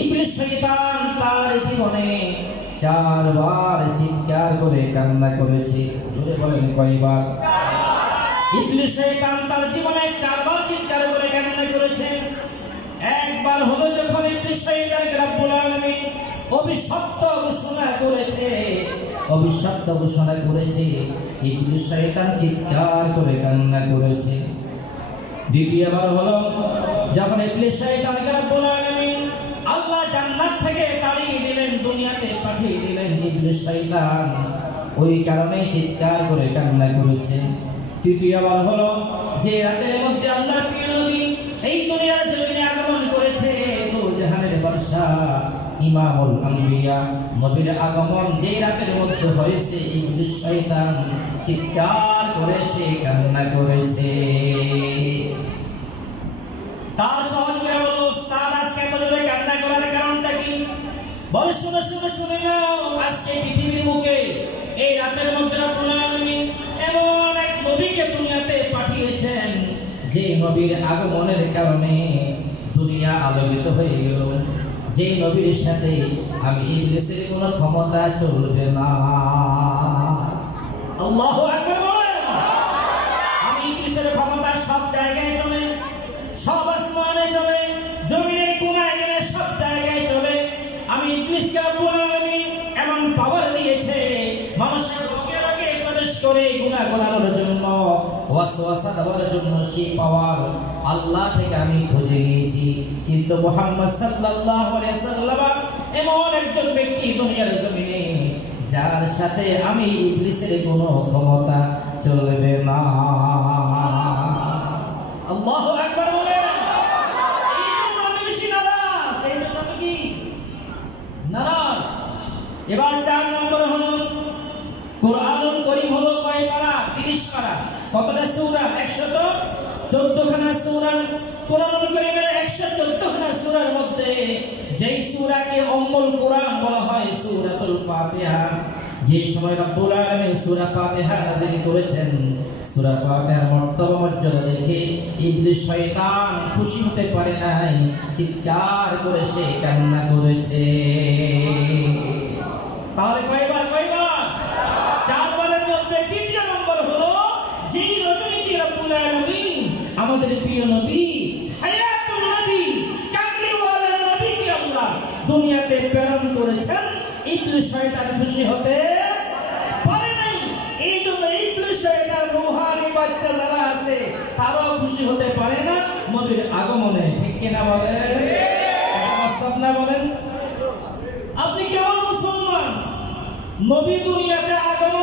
ইবলিস শয়তান তার জীবনে 4 বার চিৎকার করে কান্না করেছে। জোরে বলেন কয়বার? ইবলিস শয়তান তার জীবনে 4 বার চিৎকার করে কান্না করেছে। একবার হলো যখন ইবলিস শয়তানকে রব্বুল আলামিন অভিশপ্ত ঘোষণা করেছে, ইবলিস শয়তান চিৎকার করে কান্না করেছে। দ্বিতীয়বার হলো যখন ইবলিস শয়তানকে রব্বুল আলামিন আল্লাহ জান্নাত থেকে তাড়িয়ে দিলেন, দুনিয়াতে পাঠিয়ে দিলেন, ইবলিস শয়তান ওই কারণে চিৎকার করে কান্না করেছে। তৃতীয়বার হলো যে রাতের মধ্যে আল্লাহর প্রিয় নবী এই দুনিয়ার জমিনে আগমন করেছে, দু জাহানের বাদশা ইমামুল আম্বিয়া নবীর আগমন যে রাতের মধ্যে হয়েছে, ইবলিস শয়তান চিৎকার করে সে কান্না করেছে। তার সহজ করে বলল, উস্তাদ আজকে এত জোরে কান্না করার কারণটা কি? বলে শুনে নাও, আজকে পৃথিবীর মুখে এই রাতের মধ্যে রব্বুল আলামিন এমন এক নবীকে দুনিয়াতে পাঠিয়েছেন যে নবীর আগমনের কারণে দুনিয়া আলোকিত হয়ে গেল। যে নবীর সাথে আমি ইবলিসের কোনো ক্ষমতা চলবে না। আল্লাহু আকবার বলেন। আমি ইবলিসের ক্ষমতা সব জায়গায় চলে, সব আসমানে চলে, জমিনের কোনায় গেলে সব জায়গায় চলে। আমি ইবলিসকে রব্বুল আলামিন এমন পাওয়ার দিয়েছে, মানুষের রোগে রোগে প্রবেশ করে গুনাহ করানোর জন্য, ওয়াসওয়াসা দেওয়ার জন্য সেই পাওয়ার আল্লাহ থেকে আমি খুঁজে নিয়েছি। কিন্তু মুহাম্মদ সাল্লাল্লাহু আলাইহি ওয়াসাল্লাম এমন একজন ব্যক্তি দুনিয়ার জমিনে যার সাথে আমি ইবলিসের কোনো ক্ষমতা চলবে না। আল্লাহু আকবার বলেন। এবার 4 নম্বর হলো কুরআনুল কারীম হলো কয় পারা? 30 পারা। কতটা সূরা? 114 খানা সূরা। কুরআনুল কারীমের 114 খানা সূরার মধ্যে যেই সূরাকে উম্মুল কুরআন বলা হয় সূরাতুল ফাতিহা, যে সময় রব্বুল আলামিন সূরা ফাতিহা নাযিল করেছেন, সূরা ফাতিহার মর্তবা মর্যাদা দেখে ইবলিস শয়তান খুশি হতে পারে নাই, চিৎকার করে সে কান্না করেছে। তাহলে কয়বার? 4 বারের মধ্যে 3 নম্বর হলো যেই নবীকে রব্বুল আলামিন আমাদের প্রিয় নবী হায়াতুন নবী কামলিওয়ালা নবীকে আল্লাহ দুনিয়াতে প্রেরণ করেছেন, ইবলিস শয়তান খুশি হতে পারে নাই। এই জন্য ইবলিস শয়তান রূহানি বাচ্চা যারা আছে তারাও খুশি হতে পারে না নবীর আগমনে। ঠিক কিনা বলেন? বাস্তব না বলেন? আপনি কেমন মুসলমান? নবী দুনিয়াতে আগমন